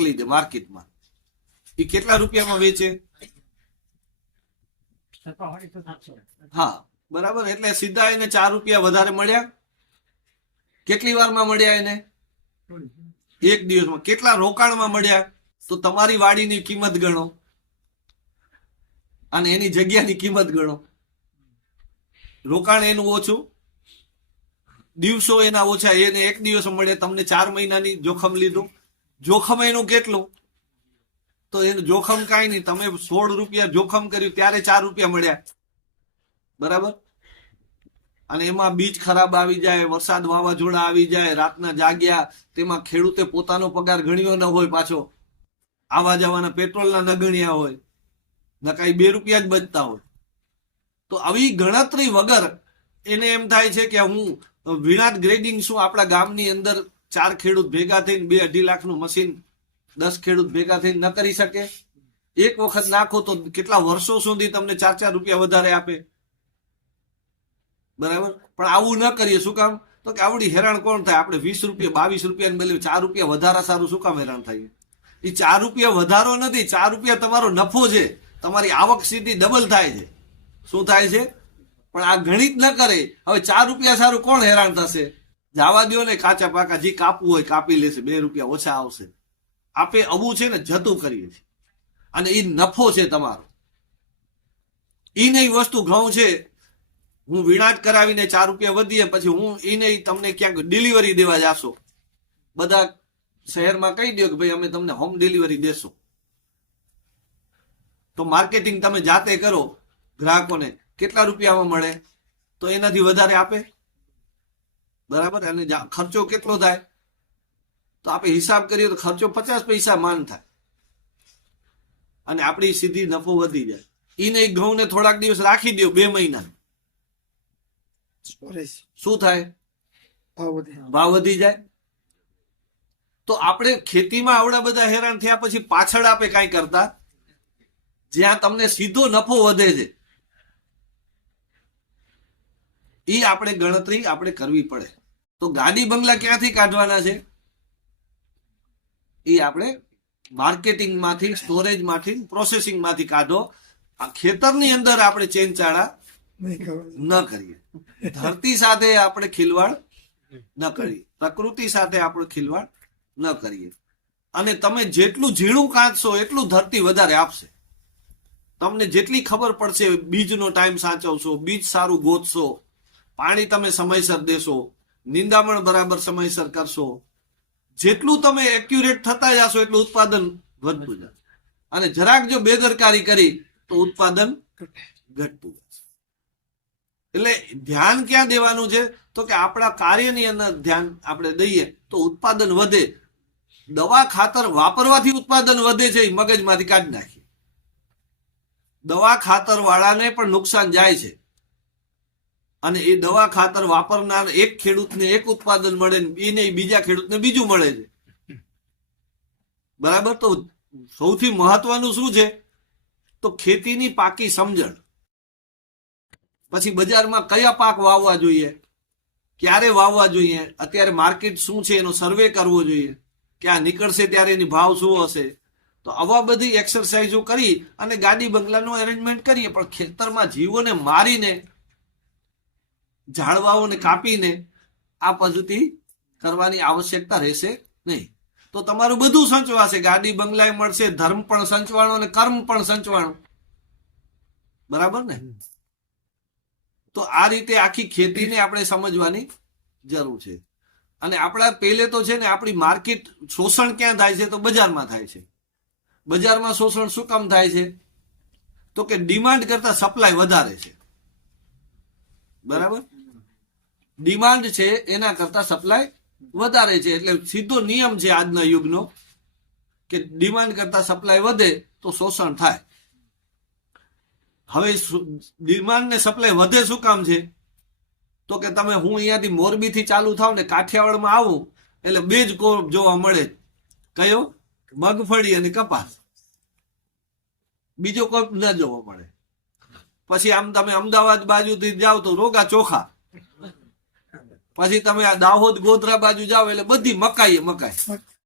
મોકલી દે માર્કેટમાં, એ કેટલા રૂપિયામાં વેચે? હા બરાબર, એટલે સીધા એને 4 રૂપિયા વધારે મળ્યા. કેટલી વારમાં મળ્યા એને? એક દિવસમાં. કેટલા રોકાણમાં મળ્યા? તો તમારી વાડીની કિંમત ગણો અને એની જગ્યાની કિંમત ગણો. રોકાણ એનું ઓછું, દિવસો એના ઓછા, એને એક દિવસ મળે, તમને 4 મહિનાની જોખમ લીધું. જોખમ એનું કેટલું? તો એનું જોખમ કાંઈ નહીં, તમે 16 રૂપિયા જોખમ કર્યું ત્યારે 4 રૂપિયા મળ્યા, બરાબર. અને એમાં બીજ ખરાબ આવી જાય, વરસાદ વાવાઝોડા આવી જાય, રાતના જાગ્યા, તેમાં ખેડૂતે પોતાનો પગાર ગણ્યો ન હોય, પાછો આવા જવાના પેટ્રોલના ન ગણ્યા હોય, ન કાંઈ 2 રૂપિયા જ બચતા હોય. તો આવી ગણતરી વગર એને એમ થાય છે કે હું વિરાટ ગ્રેડિંગ શું આપણા ગામની અંદર 4 ખેડૂત ભેગા થઈને 2-2.5 લાખનું મશીન 10 ખેડૂત ભેગા થઈને ન કરી શકે? એક વખત નાખો તો કેટલા વર્ષો સુધી તમને 4-4 રૂપિયા વધારે આપે, બરાબર. પણ આવું ન કરીએ, શું કામ? તો કે આવડી હેરાન કોણ થાય? આપણે 20 રૂપિયા 22 રૂપિયા બદલે 4 રૂપિયા વધારા સારું, શું કામ હેરાન થાય? એ 4 રૂપિયા વધારો નથી, 4 રૂપિયા તમારો નફો છે, તમારી આવક સીધી ડબલ થાય છે. શું થાય છે? પણ આ ગણિત ન કરે. હવે 4 રૂપિયા સારું, કોણ હેરાન થશે? જવા દો ને, કાચા પાકા જે કાપવું હોય કાપી લેશે, 2 રૂપિયા ઓછા આવશે. આપે આવું છે ને જતું કરીએ છીએ, અને એ નફો છે તમારો. એ નહીં વસ્તુ ઘઉં છે, હું વિણાટ કરાવીને 4 રૂપિયા વધીએ, પછી હું એ નહીં તમને ક્યાંક ડિલિવરી દેવા જાશો, બધા શહેરમાં કહી દો કે ભાઈ અમે તમને હોમ ડિલિવરી દેશો, તો માર્કેટિંગ તમે જાતે કરો, ગ્રાહકોને કેટલા રૂપિયામાં મળે? તો એનાથી વધારે આપે, બરાબર. અને ખર્ચો કેટલો થાય? તો આપણે હિસાબ કરીએ તો ખર્ચો 50 પૈસા માન થાય, અને આપણી સીધી નફો વધી જાય. એ નહીં ઘઉંને થોડાક દિવસ રાખી દો, 2 મહિના, શું થાય? ભાવ વધી જાય. તો આપણે ખેતીમાં આવડા બધા હેરાન થયા પછી પાછળ આપે કાંઈ કરતા, જ્યાં તમને સીધો નફો વધે છે, એ આપણે ગણતરી આપણે કરવી પડે. તો ગાડી બંગલા ક્યાંથી કાઢવાના છે? એ આપણે માર્કેટિંગમાંથી, સ્ટોરેજમાંથી, પ્રોસેસિંગમાંથી કાઢો. આ ખેતરની અંદર આપણે ચેનચાળા ન કરીએ, ધરતી સાથે આપણે ખિલવાડ ન કરીએ, પ્રકૃતિ સાથે આપણે ખિલવાડ ન કરીએ. અને તમે જેટલું ઝીણું કાંચશો એટલું ધરતી વધારે આપશે. તમને જેટલી ખબર પડશે, બીજનો ટાઈમ સાચવશો, બીજ સારું ગોતશો, પાણી તમે સમયસર દેશો, નિંદામણ બરાબર સમયસર કરશો, જેટલું તમે એક્યુરેટ થતા જશો એટલું ઉત્પાદન વધતું જશે. અને જરાક જો બેદરકારી કરી તો ઉત્પાદન ઘટતું જશે. એટલે ધ્યાન ક્યાં દેવાનું છે? તો કે આપણા કાર્યની અંદર ધ્યાન આપણે દઈએ તો ઉત્પાદન વધે. દવા ખાતર વાપરવાથી ઉત્પાદન વધે છે, એ મગજમાંથી કાઢી નાખીએ. દવા ખાતર વાળાને પણ નુકસાન જાય છે, અને એ દવા ખાતર વાપરનાર એક ખેડૂતને એક ઉત્પાદન મળે, એને બીજા ખેડૂતને બીજું મળે છે, બરાબર. તો સૌથી મહત્વનું શું છે? તો ખેતીની પાકી સમજણ. પછી બજારમાં કયા પાક વાવવા જોઈએ, ક્યારે વાવવા જોઈએ, અત્યારે માર્કેટ શું છે એનો સર્વે કરવો જોઈએ, ક્યાં નીકળશે ત્યારે એની ભાવ શું હશે. તો આવા બધી એક્સરસાઇઝો કરી અને ગાડી બંગલાનું એરેન્જમેન્ટ કરીએ. પણ ખેતરમાં જીવોને મારીને, ઝાડવાઓને કાપીને આ પદ્ધતિ કરવાની આવશ્યકતા રહેશે નહીં. તો તમારું બધું સંચવાશે, ગાડી બંગલાએ મળશે, ધર્મ પણ સંચવાણો અને કર્મ પણ સંચવાણો, બરાબર ને. તો આ રીતે આખી ખેતીને આપણે સમજવાની જરૂર છે. અને આપણા પહેલે તો છે ને, આપણી માર્કેટ શોષણ ક્યાં થાય છે? તો બજારમાં થાય છે. બજારમાં શોષણ શું કામ થાય છે? તો કે ડિમાન્ડ કરતા સપ્લાય વધારે છે, બરાબર. ડિમાન્ડ છે એના કરતા સપ્લાય વધારે છે, એટલે સીધો નિયમ છે આજના યુગનો કે ડિમાન્ડ કરતા સપ્લાય વધે તો શોષણ થાય. હવે ડિમાન્ડ ને સપ્લાય વધે શું કામ છે? તો કે તમે હું અહીંયાથી મોરબીથી ચાલુ થાવ ને કાઠિયાવાડમાં આવું એટલે 2 જ કોપ જોવા મળે. કયો? મગફળી અને કપાસ. બીજો કોપ ન જોવા મળે. પછી આમ તમે અમદાવાદ બાજુથી જાઓ તો રોગા ચોખા, પછી તમે આ દાહોદ ગોધરા બાજુ જાઓ એટલે બધી મકાઈ મકાઈ.